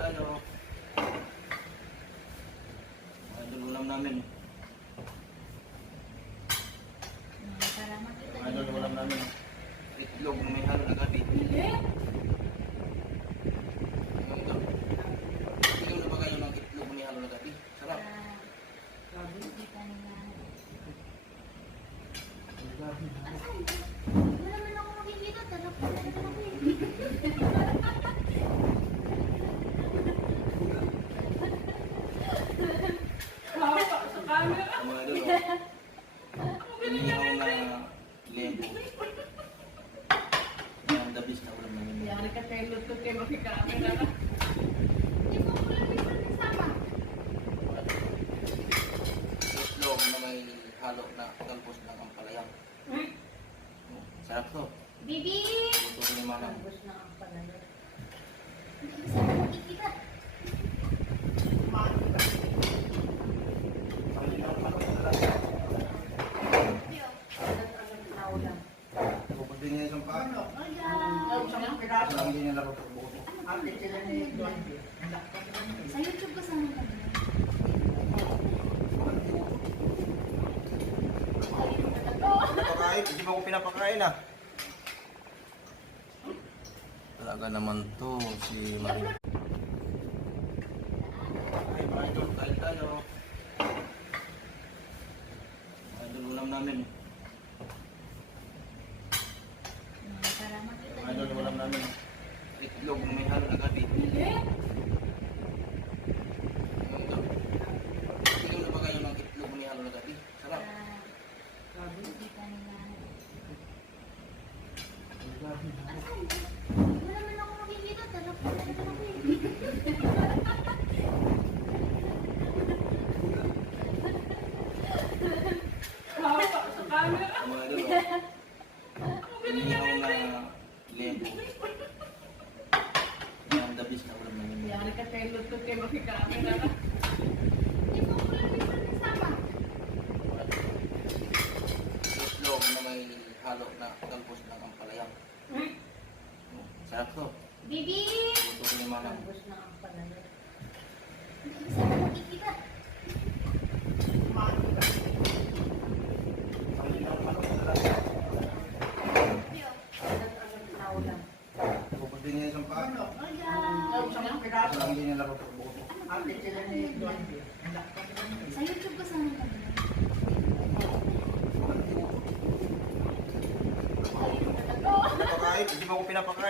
tayo. Idol ulam namin. Idol ulam namin. Itlog na may halo na gabi. Ikaw na ba kayo ng itlog na may halo na gabi? Sarap. Wala naman ako makikita. Talap ko na ako. Sa mga idol, inihaw na lebo. Yan, the best na ulam namin. Yari ka kayo luto kayo makikami na na. Hindi mo ko lang yung sama. Itlog na may halo na talbos ng ampalaya. Sarap to. Bibi! Luto ko ni Manang. Tapos na ang palala. Hindi ko sana makikita. Pupuntin niya isang paan. Ayan! Hindi niya laro ng buto. Sa YouTube ko sana kami. Pinapakain, hindi mo ko pinapakain ah. Talaga naman to si Marie. Ay, mga idol, kain tayo. Mga idol, ulam namin. Mga idol, ulam namin. Itlog na may halo na gabi. Ikaw na ba kayo ng itlog na may halo na gabi? Sarap. Wala naman ako makikita. Talap ko na ako. Sa camera. Mga idol, inihaw na lebo. Yan, the best na ulam namin. Yari ka kayo luto kayo makikami na na. Hindi mo ko lang yung sama. Itlog na may halo na talbos ng ampalaya. Sarap to. Bibi! Luto ko ni Manang. Tapos na ang palala. Hindi ko sana makikita. Pupuntin niya isang paan. Ayan! Hindi niya laro ng buto. Sa YouTube ko sana kami. Pinapakain, hindi mo ko pinapakain.